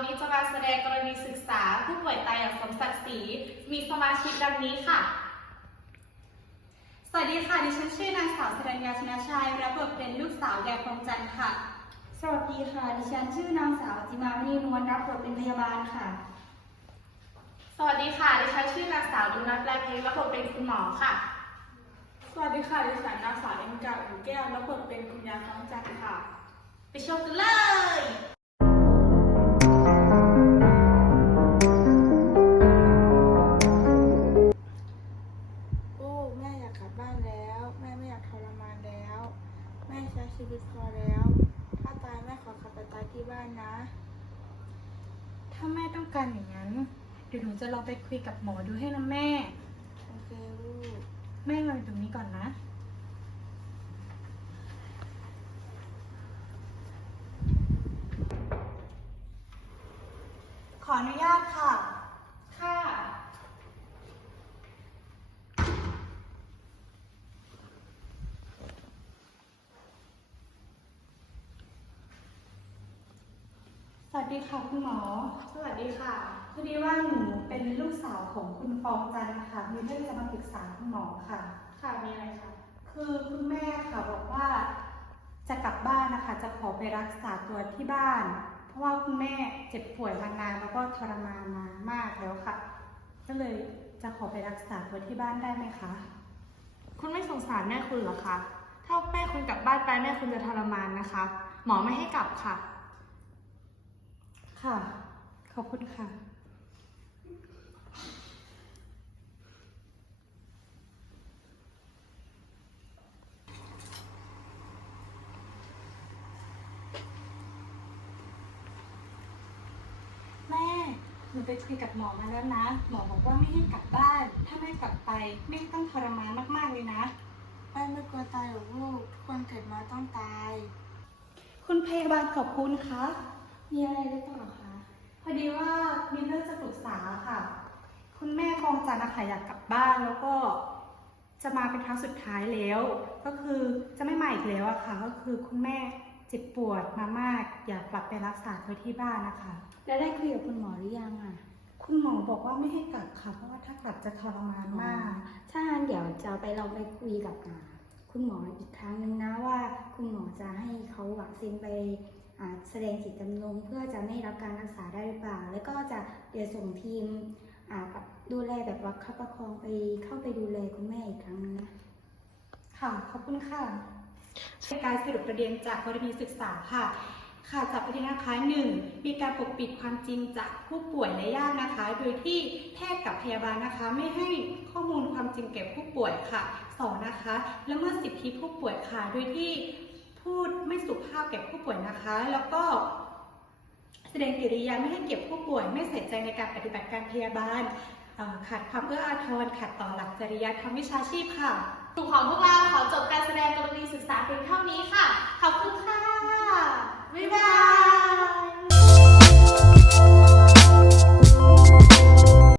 วันนี้จะมาแสดงกรณีศึกษาผู้ป่วยตายอย่างสมศักดิ์ศรีมีสมาชิกดังนี้ค่ะ สวัสดีค่ะ ดิฉันชื่อนางสาวสรัญญาชนะชัยรับบทเป็นลูกสาวแก่พรหมจันทร์ค่ะ สวัสดีค่ะ ดิฉันชื่อนางสาวจิมามณีนวลรับบทเป็นพยาบาลค่ะ สวัสดีค่ะ ดิฉันชื่อนางสาวดุนัทแลเพลรับบทเป็นคุณหมอค่ะ สวัสดีค่ะ ดิฉันนางสาวเอ็มกาอูแก้วรับบทเป็นคุณยายท้องจันทร์ค่ะ ไปชมกันเลย แม่ใช้ชีวิตพอแล้ว ถ้าตายแม่ขอกลับไปตายที่บ้านนะ ถ้าแม่ต้องการอย่างนั้น เดี๋ยวหนูจะลองไปคุยกับหมอดูให้นะแม่ โอเคลูก แม่รออยู่ตรงนี้ก่อนนะ ขออนุญาตค่ะ ค่ะ ส วัสดีค่ะคุณหมอ สวัสดีค่ะพอดีว่าหนูเป็นลูกสาวของคุณฟองจันทร์ค่ะมีเรื่องจะมาปรึกษาคุณหมอค่ะ ค่ะมีอะไรคะคือคุณแม่ค่ะบอกว่า จะกลับบ้านนะคะ จะขอไปรักษาตัวที่บ้าน เพราะว่าคุณแม่เจ็บป่วยมานานแล้วก็ทรมานมามากแล้วค่ะ ก็เลยจะขอไปรักษาตัวที่บ้านได้ไหมคะ คุณไม่สงสารแม่คุณเหรอคะ ถ้าแม่คุณกลับบ้านไปแม่คุณจะทรมานนะคะ หมอไม่ให้กลับค่ะ ค่ะ ขอบคุณค่ะ แม่ หนูไปคุยกับหมอมาแล้วนะ หมอบอกว่าไม่ให้กลับบ้าน ถ้าแม่กลับไปแม่ต้องทรมานมากๆเลยนะ แม่ไม่กลัวตายหรอกลูกทุกคนเกิดมาต้องตาย คุณพยาบาลขอบคุณคะ มีอะไรหรือเปล่าคะ พอดีว่ามีเรื่องจะปรึกษาค่ะ คุณแม่กองจันทร์นะคะอยากกลับบ้านแล้วก็จะมาเป็นครั้งสุดท้ายแล้ว ก็คือจะไม่มาอีกแล้วอะค่ะ ก็คือคุณแม่เจ็บปวดมามากอยากกลับไปรักษาตัวที่บ้านนะคะ แล้วได้คุยกับคุณหมอหรือยังอะคุณหมอบอกว่าไม่ให้กลับค่ะ เพราะว่าถ้ากลับจะทรมานมาก ถ้างั้นเดี๋ยวจะไปลองไปคุยกับอ่าคุณหมออีกครั้งหนึ่งนะว่า คุณหมอจะให้เขาวัคซีนไปอ่า แสดงจิตจำนงเพื่อจะไม่รับการรักษาได้หรือเปล่า แล้วก็จะเดี๋ยวส่งทีมดูแลแบบว่าคับประคองไปเข้าไปดูแลคุณแม่อีกครั้งนึงนะค่ะขอบคุณค่ะการสรุปประเด็นจากกรณีศึกษาค่ะค่ะจากประเด็นนะคะหนึ่งมีการปกปิดความจริงจากผู้ป่วยและญาตินะคะ โดยที่แพทย์กับพยาบาลนะคะ ไม่ให้ข้อมูลความจริงแก่ผู้ป่วยค่ะสองนะคะ และเมิดสิทธิผู้ป่วยค่ะ โดยที่ พูดไม่สุภาพแก่ผู้ป่วยนะคะ แล้วก็แสดงกิริยาไม่ให้เก็บผู้ป่วย ไม่ใส่ใจในการปฏิบัติการพยาบาลขาดความเอื้ออาทรขาดต่อหลักจริยธรรมวิชาชีพค่ะกลุ่มของพวกเราขอจบการแสดงกรณีศึกษาเพียงเท่านี้ค่ะ ขอบคุณค่ะ